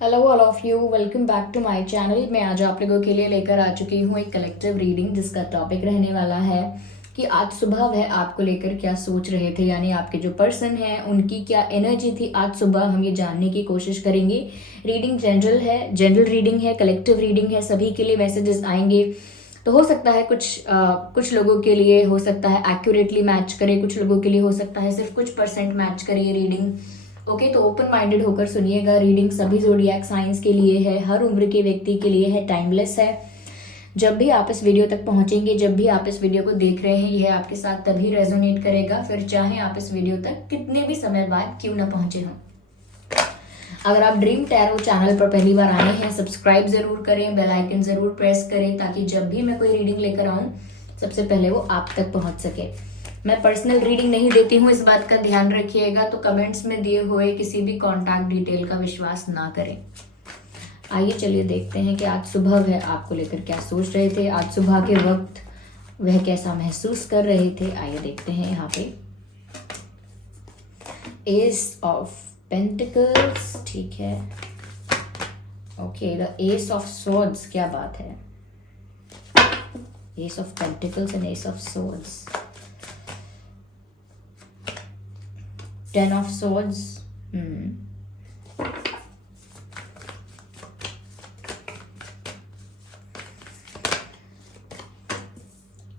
Hello all of you, welcome back to my channel. मैं आज आप लोगों के लिए लेकर आ चुकी हूँ एक कलेक्टिव रीडिंग, जिसका टॉपिक रहने वाला है कि आज सुबह वह आपको लेकर क्या सोच रहे थे, यानी आपके जो पर्सन हैं उनकी क्या एनर्जी थी आज सुबह। हम ये जानने की कोशिश करेंगे। रीडिंग जनरल रीडिंग है, कलेक्टिव रीडिंग है, सभी के लिए मैसेजेस आएंगे। तो हो सकता है कुछ लोगों के लिए हो सकता है एक्यूरेटली मैच करे, कुछ लोगों के लिए हो सकता है सिर्फ कुछ परसेंट मैच करे ये रीडिंग। ओके, तो ओपन माइंडेड होकर सुनिएगा। रीडिंग सभी ज़ोडिएक साइंस के लिए है, हर उम्र के व्यक्ति के लिए है, टाइमलेस है। जब भी आप इस वीडियो तक पहुंचेंगे, जब भी आप इस वीडियो को देख रहे हैं, यह आपके साथ तभी रेजोनेट करेगा, फिर चाहे आप इस वीडियो तक कितने भी समय बाद क्यों ना पहुंचे हों। अगर आप ड्रीम टैरो चैनल पर पहली बार आए हैं, सब्सक्राइब जरूर करें, बेल आइकन जरूर प्रेस करें, ताकि जब भी मैं कोई रीडिंग लेकर आऊं सबसे पहले वो आप तक पहुंच सके। मैं पर्सनल रीडिंग नहीं देती हूँ, इस बात का ध्यान रखिएगा। तो कमेंट्स में दिए हुए किसी भी कॉन्टैक्ट डिटेल का विश्वास ना करें। आइए चलिए देखते हैं कि आज सुबह वह आपको लेकर क्या सोच रहे थे, आज सुबह के वक्त वह कैसा महसूस कर रहे थे। आइए देखते हैं। यहाँ पे एस ऑफ पेंटिकल्स, ठीक है। Okay, the S of swords, क्या बात है। S of pentacles and S of swords. Ten of Swords.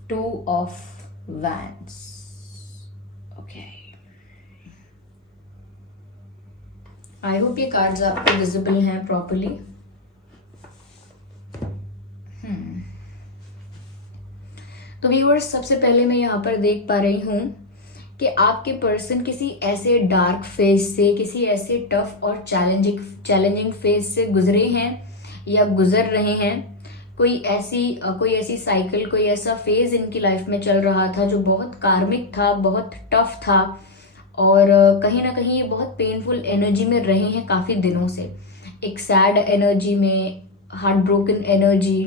Two of Wands. Okay. I hope ये कार्ड्स आपको विजिबल हैं प्रॉपरली। तो व्यूअर्स, सबसे पहले मैं यहाँ पर देख पा रही हूँ कि आपके पर्सन किसी ऐसे डार्क फेज से, किसी ऐसे टफ और चैलेंजिंग फेज से गुजरे हैं या गुजर रहे हैं। कोई ऐसी साइकिल, कोई ऐसा फेज इनकी लाइफ में चल रहा था जो बहुत कार्मिक था, बहुत टफ था, और कहीं ना कहीं ये बहुत पेनफुल एनर्जी में रहे हैं काफी दिनों से। एक सैड एनर्जी में, heart broken energy,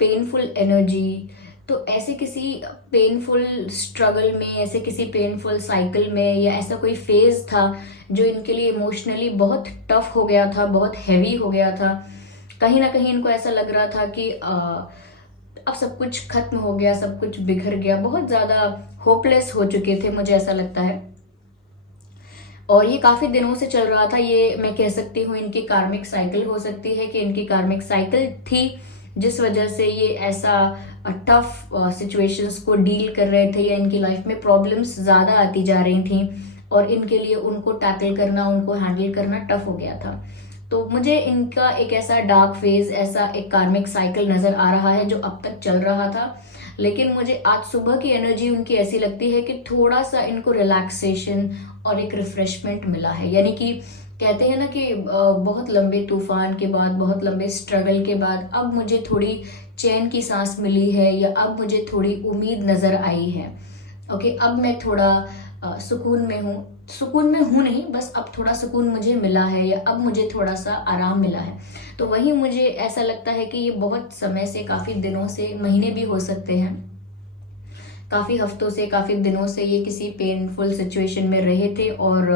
painful energy. तो ऐसे किसी पेनफुल स्ट्रगल में, ऐसे किसी पेनफुल साइकिल में, या ऐसा कोई फेज था जो इनके लिए इमोशनली बहुत टफ हो गया था, बहुत हैवी हो गया था। कहीं ना कहीं इनको ऐसा लग रहा था कि अब सब कुछ खत्म हो गया, सब कुछ बिखर गया, बहुत ज्यादा होपलेस हो चुके थे, मुझे ऐसा लगता है। और ये काफी दिनों से चल रहा था। ये मैं कह सकती हूँ इनकी कार्मिक साइकिल हो सकती है, कि इनकी कार्मिक साइकिल थी जिस वजह से ये ऐसा टफ सिचुएशंस को डील कर रहे थे, या इनकी लाइफ में प्रॉब्लम्स ज्यादा आती जा रही थी और इनके लिए उनको टैकल करना, उनको हैंडल करना टफ हो गया था। तो मुझे इनका एक ऐसा डार्क फेज, ऐसा एक कार्मिक साइकिल नजर आ रहा है जो अब तक चल रहा था। लेकिन मुझे आज सुबह की एनर्जी उनकी ऐसी लगती है कि थोड़ा सा इनको रिलैक्सेशन और एक रिफ्रेशमेंट मिला है। यानी कि कहते हैं ना कि बहुत लंबे तूफान के बाद, बहुत लंबे स्ट्रगल के बाद अब मुझे थोड़ी चैन की सांस मिली है, या अब मुझे थोड़ी उम्मीद नजर आई है। ओके, अब मैं थोड़ा सुकून में हूँ। सुकून में हूँ नहीं, बस अब थोड़ा सुकून मुझे मिला है, या अब मुझे थोड़ा सा आराम मिला है। तो वही मुझे ऐसा लगता है कि ये बहुत समय से, काफी दिनों से, महीने भी हो सकते हैं, काफी हफ्तों से, काफी दिनों से ये किसी पेनफुल सिचुएशन में रहे थे और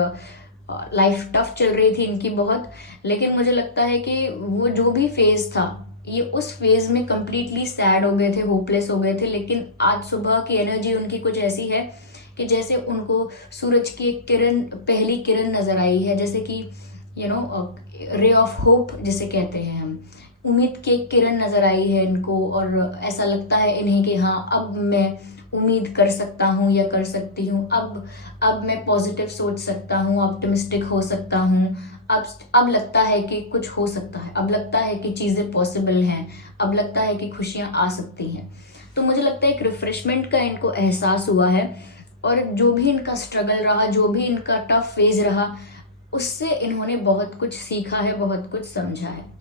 लाइफ टफ चल रही थी इनकी बहुत। लेकिन मुझे लगता है कि वो जो भी फेज था, ये उस फेज में कंप्लीटली सैड हो गए थे, होपलेस हो गए थे। लेकिन आज सुबह की एनर्जी उनकी कुछ ऐसी है कि जैसे उनको सूरज की एक किरण, पहली किरण नजर आई है, जैसे कि रे ऑफ होप जिसे कहते हैं हम, उम्मीद की एक किरण नजर आई है इनको। और ऐसा लगता है इन्हें कि हाँ, अब मैं उम्मीद कर सकता हूँ या कर सकती हूँ, अब मैं पॉजिटिव सोच सकता हूँ, ऑप्टिमिस्टिक हो सकता हूँ। अब लगता है कि कुछ हो सकता है, अब लगता है कि चीजें पॉसिबल हैं, अब लगता है कि खुशियां आ सकती हैं। तो मुझे लगता है एक रिफ्रेशमेंट का इनको एहसास हुआ है, और जो भी इनका स्ट्रगल रहा, जो भी इनका टफ फेज रहा, उससे इन्होंने बहुत कुछ सीखा है, बहुत कुछ समझा है।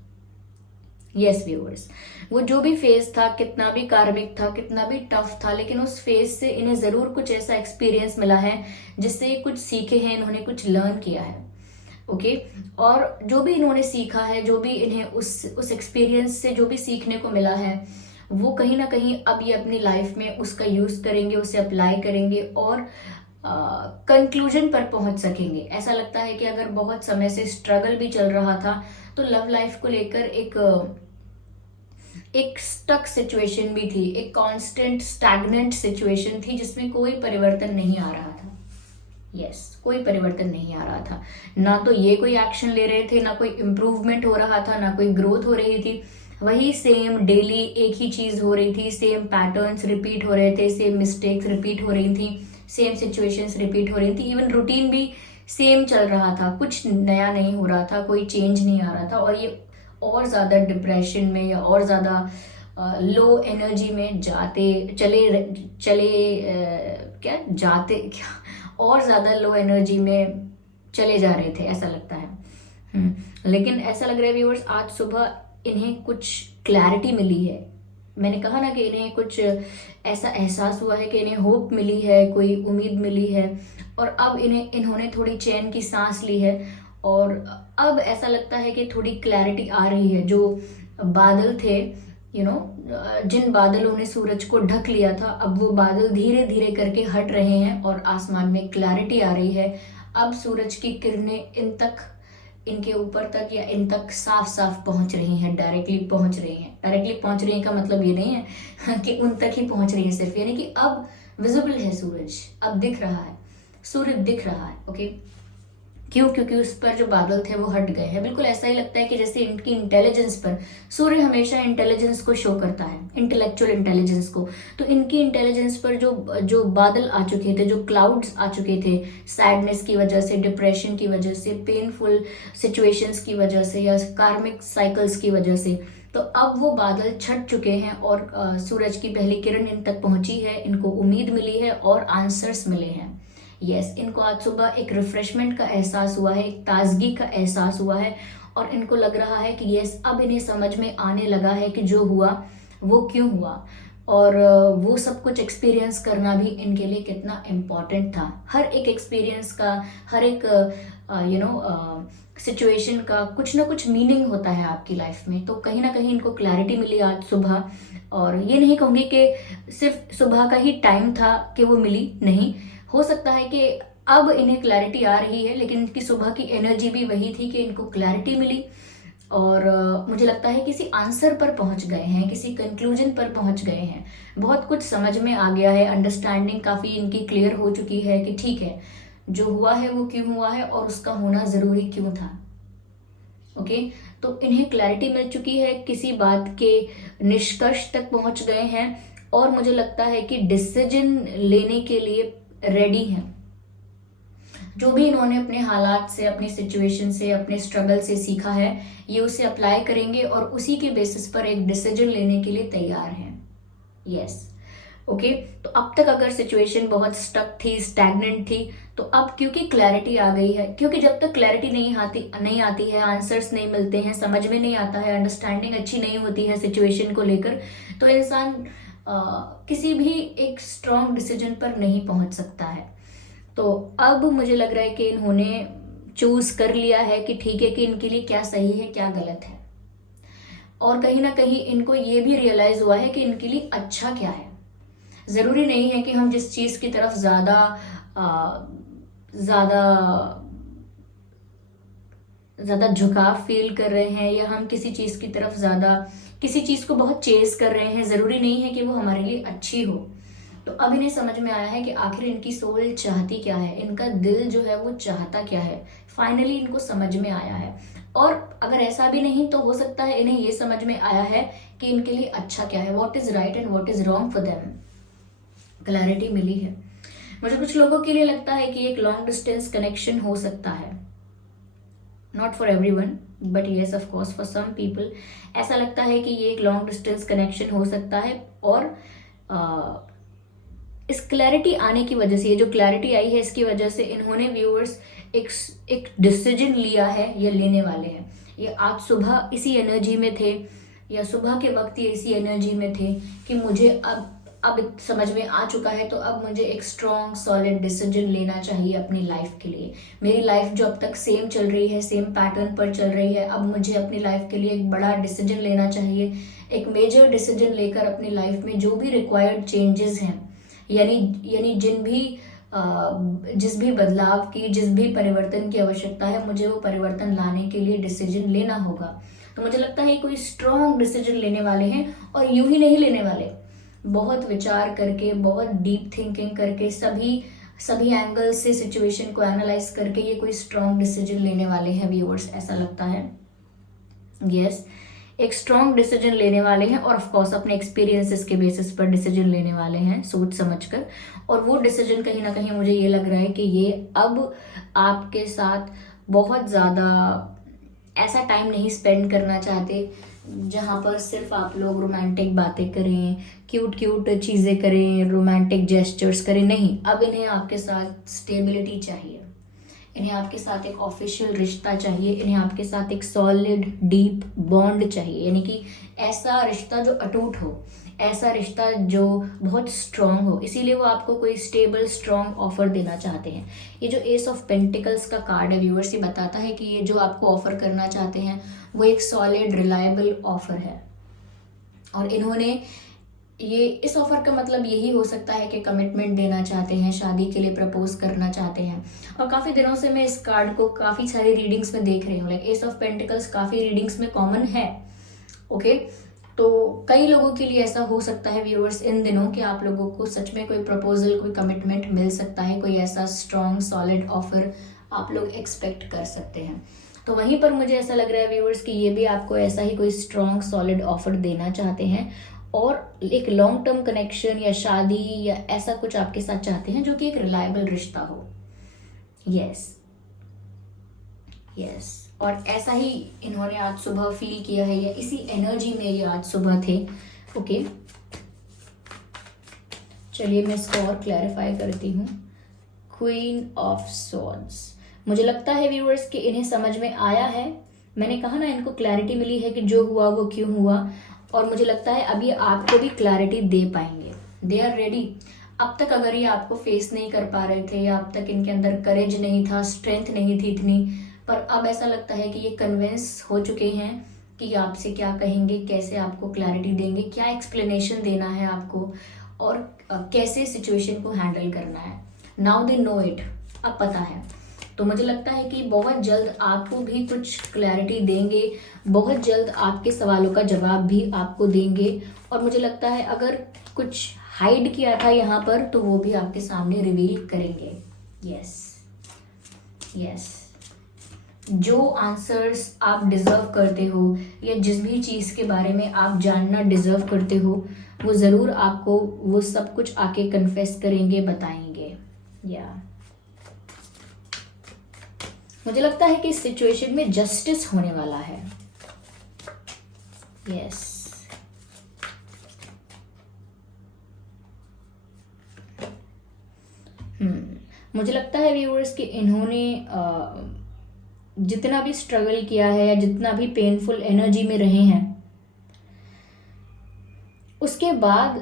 यस व्यूअर्स, वो जो भी फेज था, कितना भी कार्मिक था, कितना भी टफ था, लेकिन उस फेज से इन्हें जरूर कुछ ऐसा एक्सपीरियंस मिला है जिससे ये कुछ सीखे हैं, इन्होंने कुछ लर्न किया है। ओके, और जो भी इन्होंने सीखा है, जो भी इन्हें उस एक्सपीरियंस से जो भी सीखने को मिला है, वो कहीं ना कहीं अब ये अपनी लाइफ में उसका यूज करेंगे, उसे अप्लाई करेंगे, और कंक्लूजन पर पहुंच सकेंगे। ऐसा लगता है कि अगर बहुत समय से स्ट्रगल भी चल रहा था तो लव लाइफ को लेकर एक स्टक सिचुएशन भी थी, एक कांस्टेंट स्टैग्नेंट सिचुएशन थी जिसमें कोई परिवर्तन नहीं आ रहा था। कोई परिवर्तन नहीं आ रहा था। ना तो ये कोई एक्शन ले रहे थे, ना कोई इम्प्रूवमेंट हो रहा था, ना कोई ग्रोथ हो रही थी। वही सेम डेली एक ही चीज हो रही थी, सेम पैटर्न्स रिपीट हो रहे थे, सेम मिस्टेक्स रिपीट हो रही थी, सेम सिचुएशंस रिपीट हो रही थी। इवन रूटीन भी सेम चल रहा था, कुछ नया नहीं हो रहा था, कोई चेंज नहीं आ रहा था। और ये और ज़्यादा डिप्रेशन में या और ज़्यादा लो एनर्जी में और ज़्यादा लो एनर्जी में चले जा रहे थे, ऐसा लगता है। लेकिन ऐसा लग रहा है व्यूअर्स, आज सुबह इन्हें कुछ क्लैरिटी मिली है। मैंने कहा ना कि इन्हें कुछ ऐसा एहसास हुआ है कि इन्हें होप मिली है, कोई उम्मीद मिली है, और अब इन्होंने थोड़ी चैन की सांस ली है। और अब ऐसा लगता है कि थोड़ी क्लैरिटी आ रही है। जो बादल थे, जिन बादलों ने सूरज को ढक लिया था, अब वो बादल धीरे धीरे करके हट रहे हैं और आसमान में क्लैरिटी आ रही है। अब सूरज की किरणें इनके ऊपर तक या इन तक साफ साफ पहुंच रही हैं, डायरेक्टली पहुंच रही हैं। डायरेक्टली पहुंच रही हैं का मतलब ये नहीं है कि उन तक ही पहुंच रही है सिर्फ, यानी कि अब विजिबल है सूरज, अब दिख रहा है, सूर्य दिख रहा है। ओके, क्यों? क्योंकि उस पर जो बादल थे वो हट गए हैं। बिल्कुल ऐसा ही लगता है कि जैसे इनकी इंटेलिजेंस पर, सूर्य हमेशा इंटेलिजेंस को शो करता है, इंटेलेक्चुअल इंटेलिजेंस को। तो इनकी इंटेलिजेंस पर जो बादल आ चुके थे, जो क्लाउड्स आ चुके थे, सैडनेस की वजह से, डिप्रेशन की वजह से, पेनफुल सिचुएशंस की वजह से या कार्मिक साइकिल्स की वजह से, तो अब वो बादल छट चुके हैं और सूरज की पहली किरण इन तक पहुंची है, इनको उम्मीद मिली है और आंसर्स मिले हैं। इनको आज सुबह एक रिफ्रेशमेंट का एहसास हुआ है, एक ताजगी का एहसास हुआ है, और इनको लग रहा है कि अब इन्हें समझ में आने लगा है कि जो हुआ वो क्यों हुआ, और वो सब कुछ एक्सपीरियंस करना भी इनके लिए कितना इम्पोर्टेंट था। हर एक एक्सपीरियंस का, हर एक सिचुएशन का कुछ ना कुछ मीनिंग होता है आपकी लाइफ में। तो कहीं ना कहीं इनको क्लैरिटी मिली आज सुबह। और ये नहीं कहूँगी कि सिर्फ सुबह का ही टाइम था कि वो मिली, नहीं, हो सकता है कि अब इन्हें क्लैरिटी आ रही है, लेकिन इनकी सुबह की एनर्जी भी वही थी कि इनको क्लैरिटी मिली। और मुझे लगता है किसी आंसर पर पहुंच गए हैं, किसी कंक्लूजन पर पहुंच गए हैं, बहुत कुछ समझ में आ गया है, अंडरस्टैंडिंग काफ़ी इनकी क्लियर हो चुकी है कि ठीक है, जो हुआ है वो क्यों हुआ है और उसका होना ज़रूरी क्यों था। ओके, तो इन्हें क्लैरिटी मिल चुकी है, किसी बात के निष्कर्ष तक पहुंच गए हैं, और मुझे लगता है कि डिसीजन लेने के लिए रेडी हैं। जो भी इन्होंने अपने हालात से, अपनी सिचुएशन से, अपने स्ट्रगल से सीखा है, ये उसे अप्लाई करेंगे और उसी के बेसिस पर एक डिसीजन लेने के लिए तैयार हैं। ओके, तो अब तक अगर सिचुएशन बहुत स्टक थी, स्टैग्नेंट थी, तो अब क्योंकि क्लैरिटी आ गई है, क्योंकि जब तक क्लैरिटी नहीं आती है, आंसर्स नहीं मिलते हैं, समझ में नहीं आता है, अंडरस्टैंडिंग अच्छी नहीं होती है सिचुएशन को लेकर, तो इंसान किसी भी एक स्ट्रॉन्ग डिसीजन पर नहीं पहुंच सकता है। तो अब मुझे लग रहा है कि इन्होंने चूज कर लिया है कि ठीक है, कि इनके लिए क्या सही है, क्या गलत है, और कहीं ना कहीं इनको ये भी रियलाइज हुआ है कि इनके लिए अच्छा क्या है। जरूरी नहीं है कि हम जिस चीज की तरफ ज्यादा झुकाव फील कर रहे हैं, या हम किसी चीज की तरफ किसी चीज को बहुत चेज कर रहे हैं, जरूरी नहीं है कि वो हमारे लिए अच्छी हो। तो अब इन्हें समझ में आया है कि आखिर इनकी सोल चाहती क्या है, इनका दिल जो है वो चाहता क्या है। फाइनली इनको समझ में आया है। और अगर ऐसा भी नहीं तो हो सकता है इन्हें ये समझ में आया है कि इनके लिए अच्छा क्या है, what is right and what is wrong for them. Clarity मिली है। मुझे कुछ लोगों के लिए लगता है कि एक लॉन्ग डिस्टेंस कनेक्शन हो सकता है, not for everyone but yes of course for some people. ऐसा लगता है कि ये एक लॉन्ग डिस्टेंस कनेक्शन हो सकता है, और इस क्लैरिटी आने की वजह से, ये जो क्लैरिटी आई है इसकी वजह से इन्होंने व्यूअर्स एक डिसीजन लिया है, ये लेने वाले हैं। ये आज सुबह इसी एनर्जी में थे, या सुबह के वक्त ये इसी एनर्जी में थे कि मुझे अब समझ में आ चुका है, तो अब मुझे एक स्ट्रॉन्ग सॉलिड डिसीजन लेना चाहिए अपनी लाइफ के लिए। मेरी लाइफ जो अब तक सेम चल रही है, सेम पैटर्न पर चल रही है, अब मुझे अपनी लाइफ के लिए एक बड़ा डिसीजन लेना चाहिए, एक मेजर डिसीजन लेकर अपनी लाइफ में जो भी रिक्वायर्ड चेंजेस हैं, यानी जिन भी जिस भी बदलाव की, जिस भी परिवर्तन की आवश्यकता है, मुझे वो परिवर्तन लाने के लिए डिसीजन लेना होगा। तो मुझे लगता है कोई स्ट्रॉन्ग डिसीजन लेने वाले हैं, और यूं ही नहीं लेने वाले, बहुत विचार करके, बहुत डीप थिंकिंग करके, सभी एंगल से सिचुएशन को एनालाइज करके ये कोई स्ट्रॉन्ग डिसीजन लेने वाले हैं व्यूअर्स, ऐसा लगता है। यस, एक स्ट्रॉन्ग डिसीजन लेने वाले हैं, और ऑफ कोर्स अपने एक्सपीरियंसेस के बेसिस पर डिसीजन लेने वाले हैं, सोच समझकर। और वो डिसीजन कहीं ना कहीं मुझे ये लग रहा है कि ये अब आपके साथ बहुत ज़्यादा ऐसा टाइम नहीं स्पेंड करना चाहते जहाँ पर सिर्फ आप लोग रोमांटिक बातें करें, क्यूट क्यूट चीज़ें करें, रोमांटिक जेस्चर्स करें। नहीं, अब इन्हें आपके साथ स्टेबिलिटी चाहिए, इन्हें आपके साथ एक ऑफिशियल रिश्ता चाहिए, इन्हें आपके साथ एक सॉलिड डीप बॉन्ड चाहिए, यानी कि ऐसा रिश्ता जो अटूट हो, ऐसा रिश्ता जो बहुत स्ट्रांग हो। इसीलिए वो आपको कोई स्टेबल स्ट्रांग ऑफर देना चाहते हैं। ये जो एस ऑफ पेंटिकल्स का कार्ड है व्यूअर्स, ये बताता है कि ये जो आपको ऑफर करना चाहते हैं वो एक सॉलिड रिलायबल ऑफर है। और इन्होंने ये इस ऑफर का मतलब यही हो सकता है कि कमिटमेंट देना चाहते हैं, शादी के लिए प्रपोज करना चाहते हैं। और काफ़ी दिनों से मैं इस कार्ड को काफ़ी सारी रीडिंग्स में देख रही हूँ, लाइक एस ऑफ पेंटिकल्स काफ़ी रीडिंग्स में कॉमन है। ओके, तो कई लोगों के लिए ऐसा हो सकता है व्यूअर्स इन दिनों कि आप लोगों को सच में कोई प्रपोजल, कोई कमिटमेंट मिल सकता है, कोई ऐसा स्ट्रॉन्ग सॉलिड ऑफर आप लोग एक्सपेक्ट कर सकते हैं। तो वहीं पर मुझे ऐसा लग रहा है व्यूअर्स कि ये भी आपको ऐसा ही कोई स्ट्रॉन्ग सॉलिड ऑफर देना चाहते हैं, और एक लॉन्ग टर्म कनेक्शन या शादी या ऐसा कुछ आपके साथ चाहते हैं जो कि एक रिलायबल रिश्ता हो। यस यस, और ऐसा ही इन्होंने आज सुबह फील किया है, या इसी एनर्जी में ये आज सुबह थे। ओके, चलिए मैं इसको और क्लैरिफाई करती हूँ। क्वीन ऑफ सॉर्ड्स, मुझे लगता है व्यूअर्स कि इन्हें समझ में आया है। मैंने कहा ना, इनको क्लैरिटी मिली है कि जो हुआ वो क्यों हुआ, और मुझे लगता है अभी आपको भी क्लैरिटी दे पाएंगे। They are ready. अब तक अगर ये आपको फेस नहीं कर पा रहे थे, या अब तक इनके अंदर करेज नहीं था, स्ट्रेंथ नहीं थी इतनी, पर अब ऐसा लगता है कि ये कन्विंस हो चुके हैं कि आपसे क्या कहेंगे, कैसे आपको क्लैरिटी देंगे, क्या एक्सप्लेनेशन देना है आपको, और कैसे सिचुएशन को हैंडल करना है। नाउ दे नो इट, अब पता है। तो मुझे लगता है कि बहुत जल्द आपको भी कुछ क्लैरिटी देंगे, बहुत जल्द आपके सवालों का जवाब भी आपको देंगे। और मुझे लगता है अगर कुछ हाइड किया था यहाँ पर, तो वो भी आपके सामने रिवील करेंगे। यस यस, जो आंसर्स आप डिजर्व करते हो, या जिस भी चीज़ के बारे में आप जानना डिजर्व करते हो, वो ज़रूर आपको वो सब कुछ आके कन्फेस करेंगे, बताएंगे। या मुझे लगता है कि इस सिचुएशन में जस्टिस होने वाला है। यस, मुझे लगता है व्यूअर्स कि इन्होंने जितना भी स्ट्रगल किया है, या जितना भी पेनफुल एनर्जी में रहे हैं, उसके बाद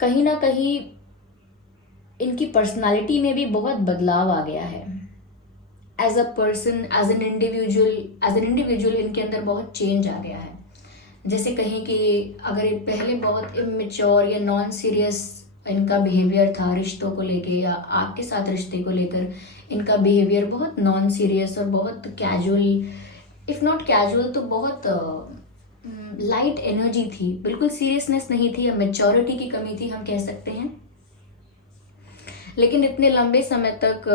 कहीं ना कहीं इनकी पर्सनालिटी में भी बहुत बदलाव आ गया है। As a person, as an individual इनके अंदर बहुत चेंज आ गया है। जैसे कहीं कि अगर पहले बहुत इमेच्योर या नॉन सीरियस इनका बिहेवियर था रिश्तों को लेके, या आपके साथ रिश्ते को लेकर इनका बिहेवियर बहुत नॉन सीरियस और बहुत कैजुअल, इफ नॉट कैजुअल तो बहुत लाइट एनर्जी थी, बिल्कुल सीरियसनेस नहीं थी, या मेच्योरिटी की कमी थी, हम कह सकते हैं। लेकिन इतने लंबे समय तक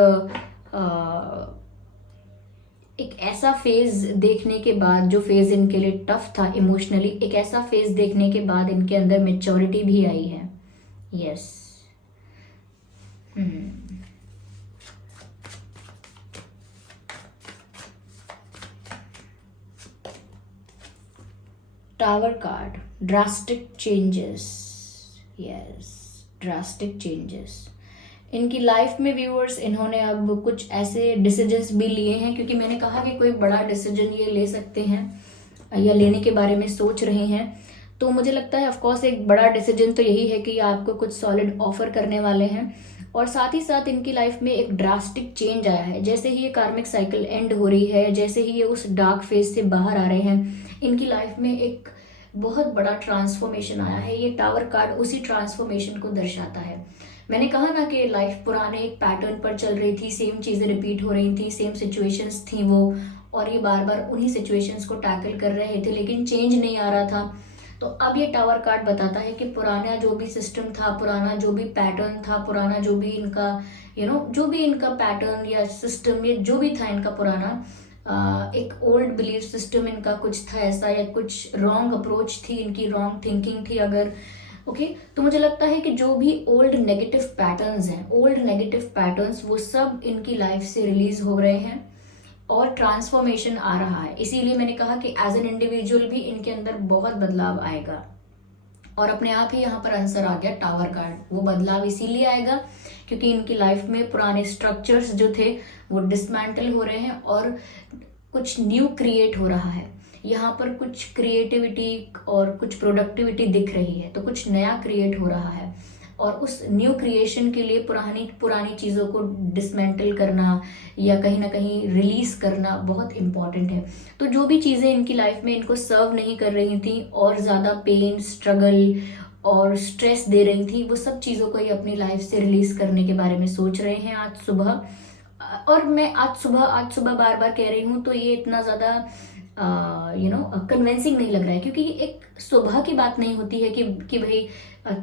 एक ऐसा फेज देखने के बाद, जो फेज इनके लिए टफ था इमोशनली, एक ऐसा फेज देखने के बाद इनके अंदर मेच्योरिटी भी आई है। Yes, tower card, drastic changes. Yes, drastic changes इनकी लाइफ में व्यूअर्स। इन्होंने अब कुछ ऐसे डिसीजंस भी लिए हैं, क्योंकि मैंने कहा कि कोई बड़ा डिसीजन ये ले सकते हैं या लेने के बारे में सोच रहे हैं। तो मुझे लगता है ऑफकोर्स एक बड़ा डिसीजन तो यही है कि आपको कुछ सॉलिड ऑफर करने वाले हैं, और साथ ही साथ इनकी लाइफ में एक ड्रास्टिक चेंज आया है। जैसे ही ये कार्मिक साइकिल एंड हो रही है, जैसे ही ये उस डार्क फेज से बाहर आ रहे हैं, इनकी लाइफ में एक बहुत बड़ा ट्रांसफॉर्मेशन आया है। ये टावर कार्ड उसी ट्रांसफॉर्मेशन को दर्शाता है। मैंने कहा ना कि लाइफ पुराने एक पैटर्न पर चल रही थी, सेम चीज़ें रिपीट हो रही थी, सेम सिचुएशंस थी वो, और ये बार बार उन्हीं सिचुएशंस को टैकल कर रहे थे लेकिन चेंज नहीं आ रहा था। तो अब ये टावर कार्ड बताता है कि पुराना जो भी सिस्टम था, पुराना जो भी पैटर्न था, पुराना जो भी इनका जो भी इनका पैटर्न या सिस्टम, ये जो भी था इनका पुराना, एक ओल्ड बिलीफ सिस्टम इनका कुछ था ऐसा, या कुछ रॉन्ग अप्रोच थी इनकी, रॉन्ग थिंकिंग थी अगर, ओके। तो मुझे लगता है कि जो भी ओल्ड नेगेटिव पैटर्न्स हैं, ओल्ड नेगेटिव पैटर्न्स, वो सब इनकी लाइफ से रिलीज हो रहे हैं और ट्रांसफॉर्मेशन आ रहा है। इसीलिए मैंने कहा कि एज एन इंडिविजुअल भी इनके अंदर बहुत बदलाव आएगा, और अपने आप ही यहाँ पर आंसर आ गया टावर कार्ड। वो बदलाव इसीलिए आएगा क्योंकि इनकी लाइफ में पुराने स्ट्रक्चर्स जो थे वो डिसमेंटल हो रहे हैं और कुछ न्यू क्रिएट हो रहा है। यहाँ पर कुछ क्रिएटिविटी और कुछ प्रोडक्टिविटी दिख रही है, तो कुछ नया क्रिएट हो रहा है, और उस न्यू क्रिएशन के लिए पुरानी चीज़ों को डिसमेंटल करना या कहीं ना कहीं रिलीज करना बहुत इम्पॉर्टेंट है। तो जो भी चीज़ें इनकी लाइफ में इनको सर्व नहीं कर रही थी और ज़्यादा पेन, स्ट्रगल और स्ट्रेस दे रही थी, वो सब चीज़ों को ये अपनी लाइफ से रिलीज करने के बारे में सोच रहे हैं आज सुबह। और मैं आज सुबह बार बार कह रही हूँ, तो ये इतना ज़्यादा कन्विंसिंग नहीं लग रहा है, क्योंकि ये एक सुबह की बात नहीं होती है कि भाई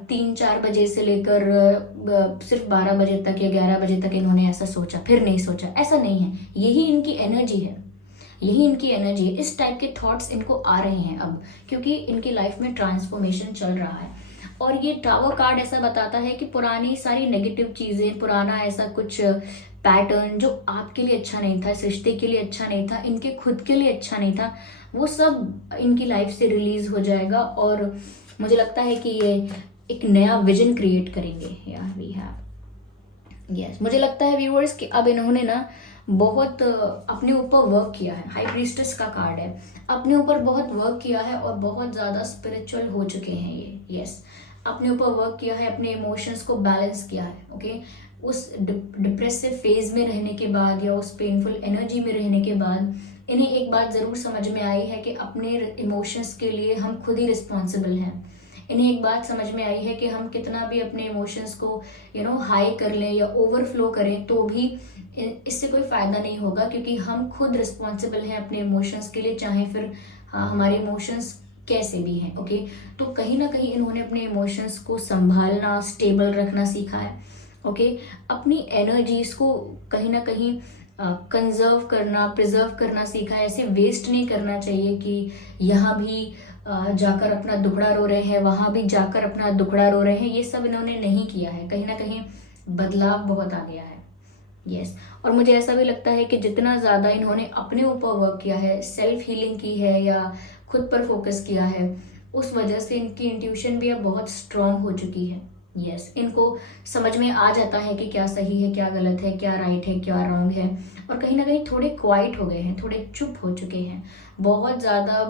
3-4 बजे से लेकर सिर्फ 12 बजे तक या 11 बजे तक इन्होंने ऐसा सोचा फिर नहीं सोचा, ऐसा नहीं है। यही इनकी एनर्जी है, यही इनकी एनर्जी है। इस टाइप के थॉट्स इनको आ रहे हैं अब, क्योंकि इनकी लाइफ में ट्रांसफॉर्मेशन चल रहा है। और ये टावर कार्ड ऐसा बताता है कि पुरानी सारी नेगेटिव चीजें, पुराना ऐसा कुछ पैटर्न जो आपके लिए अच्छा नहीं था, इस रिश्ते के लिए अच्छा नहीं था, इनके खुद के लिए अच्छा नहीं था, वो सब इनकी लाइफ से रिलीज हो जाएगा। और मुझे लगता है कि ये एक नया विजन क्रिएट करेंगे। यार वी हैव यस, मुझे लगता है व्यूअर्स कि अब इन्होंने ना बहुत अपने ऊपर वर्क किया है। हाई प्रीस्टेस का कार्ड है, अपने ऊपर बहुत वर्क किया है और बहुत ज्यादा स्पिरिचुअल हो चुके हैं ये। यस, अपने ऊपर वर्क किया है, अपने इमोशंस को बैलेंस किया है। ओके, उस डिप्रेसिव फेज में रहने के बाद या उस पेनफुल एनर्जी में रहने के बाद इन्हें एक बात जरूर समझ में आई है कि अपने इमोशंस के लिए हम खुद ही रिस्पॉन्सिबल हैं। इन्हें एक बात समझ में आई है कि हम कितना भी अपने इमोशंस को हाई कर लें या ओवरफ्लो करें तो भी इससे कोई फायदा नहीं होगा, क्योंकि हम खुद रिस्पॉन्सिबल हैं अपने इमोशंस के लिए, चाहे फिर हमारे इमोशंस कैसे भी हैं। ओके, तो कहीं ना कहीं इन्होंने अपने इमोशंस को संभालना, स्टेबल रखना सीखा है। ओके, अपनी एनर्जीज को कहीं ना कहीं कंजर्व करना, प्रिजर्व करना सीखा है। ऐसे वेस्ट नहीं करना चाहिए कि यहाँ भी जाकर अपना दुखड़ा रो रहे हैं, वहां भी जाकर अपना दुखड़ा रो रहे हैं। ये सब इन्होंने नहीं किया है। कहीं ना कहीं बदलाव बहुत आ गया है। यस, और मुझे ऐसा भी लगता है कि जितना ज्यादा इन्होंने अपने ऊपर वर्क किया है, सेल्फ हीलिंग की है या खुद पर फोकस किया है, उस वजह से इनकी इंट्यूशन भी अब बहुत स्ट्रांग हो चुकी है। यस, इनको समझ में आ जाता है कि क्या सही है, क्या गलत है, क्या राइट है, क्या रॉन्ग है। और कहीं ना कहीं थोड़े क्वाइट हो गए हैं, थोड़े चुप हो चुके हैं, बहुत ज्यादा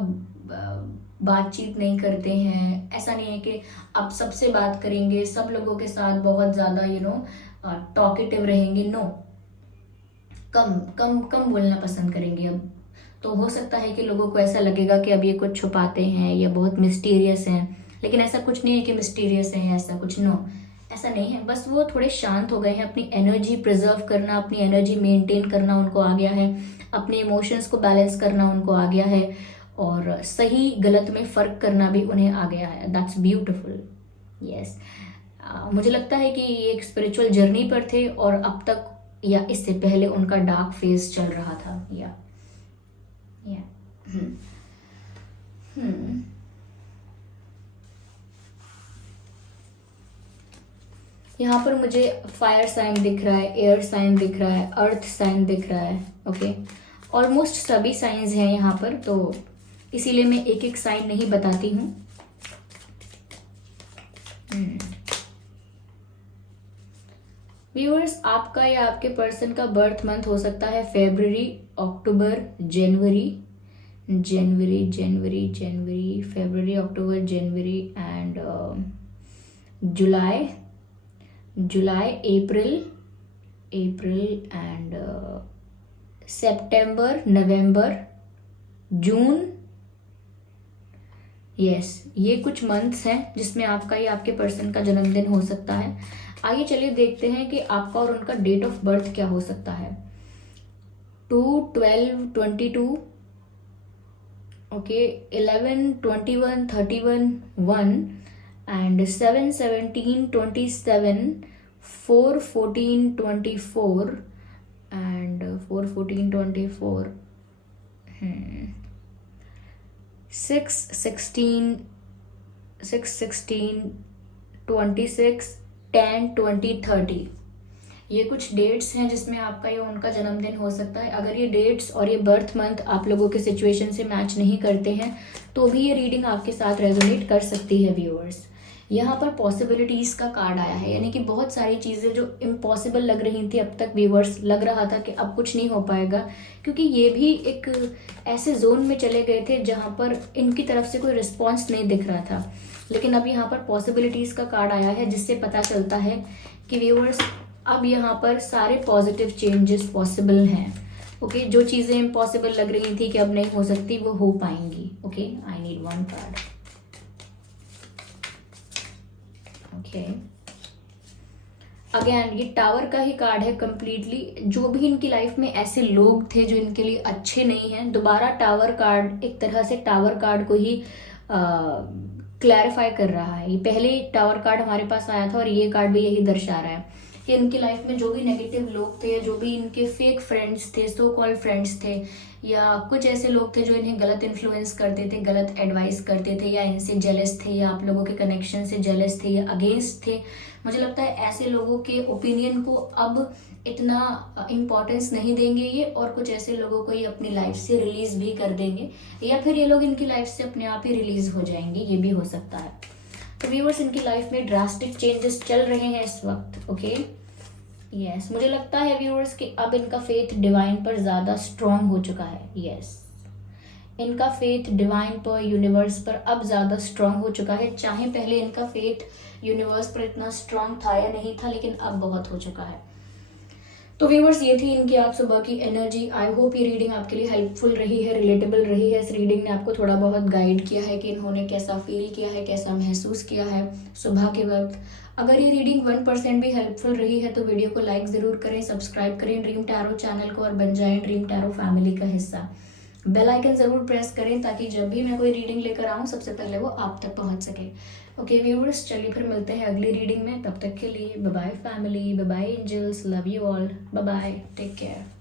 बातचीत नहीं करते हैं। ऐसा नहीं है कि आप सबसे बात करेंगे, सब लोगों के साथ बहुत ज्यादा टॉकेटिव रहेंगे। नो, कम कम कम बोलना पसंद करेंगे अब। तो हो सकता है कि लोगों को ऐसा लगेगा कि अब ये कुछ छुपाते हैं या बहुत मिस्टीरियस हैं, लेकिन ऐसा कुछ नहीं है कि मिस्टीरियस है, ऐसा कुछ, नो, ऐसा नहीं है। बस वो थोड़े शांत हो गए हैं। अपनी एनर्जी प्रिजर्व करना, अपनी एनर्जी मेंटेन करना उनको आ गया है, अपने इमोशंस को बैलेंस करना उनको आ गया है, और सही गलत में फर्क करना भी उन्हें आ गया है। That's beautiful. यस, मुझे लगता है कि ये एक स्पिरिचुअल जर्नी पर थे, और अब तक या इससे पहले उनका डार्क फेज चल रहा था। या यहाँ पर मुझे फायर साइन दिख रहा है, एयर साइन दिख रहा है, अर्थ साइन दिख रहा है। ओके, ऑलमोस्ट सभी साइंस हैं यहाँ पर, तो इसीलिए मैं एक एक साइन नहीं बताती हूँ। व्यूअर्स, आपका या आपके पर्सन का बर्थ मंथ हो सकता है February, October, January, February, October, January and July, April and September, November, June. Yes, ये कुछ मंथ्स हैं जिसमें आपका या आपके पर्सन का जन्मदिन हो सकता है। आइए चलिए देखते हैं कि आपका और उनका डेट ऑफ बर्थ क्या हो सकता है। 2/12/22, ओके, 11/21/31 1, एंड 7/17/27, 4/14/24 एंड 4/14/24, 6/16/26, 10/20/30। ये कुछ डेट्स हैं जिसमें आपका या उनका जन्मदिन हो सकता है। अगर ये डेट्स और ये बर्थ मंथ आप लोगों के सिचुएशन से मैच नहीं करते हैं तो भी ये रीडिंग आपके साथ रेजोनेट कर सकती है व्यूअर्स। यहाँ पर पॉसिबिलिटीज़ का कार्ड आया है, यानी कि बहुत सारी चीज़ें जो इम्पॉसिबल लग रही थी अब तक व्यूअर्स, लग रहा था कि अब कुछ नहीं हो पाएगा, क्योंकि ये भी एक ऐसे जोन में चले गए थे जहाँ पर इनकी तरफ से कोई रिस्पॉन्स नहीं दिख रहा था। लेकिन अब यहाँ पर पॉसिबिलिटीज़ का कार्ड आया है जिससे पता चलता है कि व्यूअर्स अब यहाँ पर सारे पॉजिटिव चेंजेस पॉसिबल हैं। ओके, जो चीज़ें इम्पॉसिबल लग रही थी कि अब नहीं हो सकती वो हो पाएंगी। Okay, I need one card. Okay, again ये टावर का ही कार्ड है कंप्लीटली। जो भी इनकी लाइफ में ऐसे लोग थे जो इनके लिए अच्छे नहीं हैं, दोबारा टावर कार्ड एक तरह से टावर कार्ड को ही क्लैरिफाई कर रहा है। ये पहले टावर कार्ड हमारे पास आया था और ये कार्ड भी यही दर्शा रहा है कि इनकी लाइफ में जो भी नेगेटिव लोग थे, जो भी इनके फेक फ्रेंड्स थे, सो कॉल्ड फ्रेंड्स थे, या कुछ ऐसे लोग थे जो इन्हें गलत इन्फ्लुएंस करते थे, गलत एडवाइस करते थे, या इनसे जेलस थे, या आप लोगों के कनेक्शन से जेलस थे, या अगेंस्ट थे। मुझे लगता है ऐसे लोगों के ओपिनियन को अब इतना इम्पोर्टेंस नहीं देंगे ये, और कुछ ऐसे लोगों को ये अपनी लाइफ से रिलीज भी कर देंगे, या फिर ये लोग इनकी लाइफ से अपने आप ही रिलीज हो जाएंगे, ये भी हो सकता है। तो व्यूअर्स, इनकी लाइफ में ड्रास्टिक चेंजेस चल रहे हैं इस वक्त। ओके, यस, मुझे लगता है व्यूअर्स कि अब इनका फेथ डिवाइन पर ज़्यादा स्ट्रॉन्ग हो चुका है। यस, इनका फेथ डिवाइन पर, यूनिवर्स पर अब ज़्यादा स्ट्रॉन्ग हो चुका है। चाहे पहले इनका फेथ यूनिवर्स पर इतना स्ट्रॉन्ग था या नहीं था, लेकिन अब बहुत हो चुका है। तो व्यूअर्स, ये थी इनकी आज सुबह की एनर्जी। आई होप ये रीडिंग आपके लिए हेल्पफुल रही है, रिलेटेबल रही है। इस रीडिंग ने आपको थोड़ा बहुत गाइड किया है कि इन्होंने कैसा फील किया है, कैसा महसूस किया है सुबह के वक्त। अगर ये रीडिंग 1% भी हेल्पफुल रही है तो वीडियो को लाइक ज़रूर करें, सब्सक्राइब करें ड्रीम टैरो चैनल को और बन जाएं ड्रीम टैरो फैमिली का हिस्सा। बेल आइकन ज़रूर प्रेस करें ताकि जब भी मैं कोई रीडिंग लेकर आऊँ सबसे पहले वो आप तक पहुँच सके। ओके व्यूअर्स, चलिए फिर मिलते हैं अगली रीडिंग में। तब तक के लिए bye bye family, bye bye angels, love you all, bye bye, take care.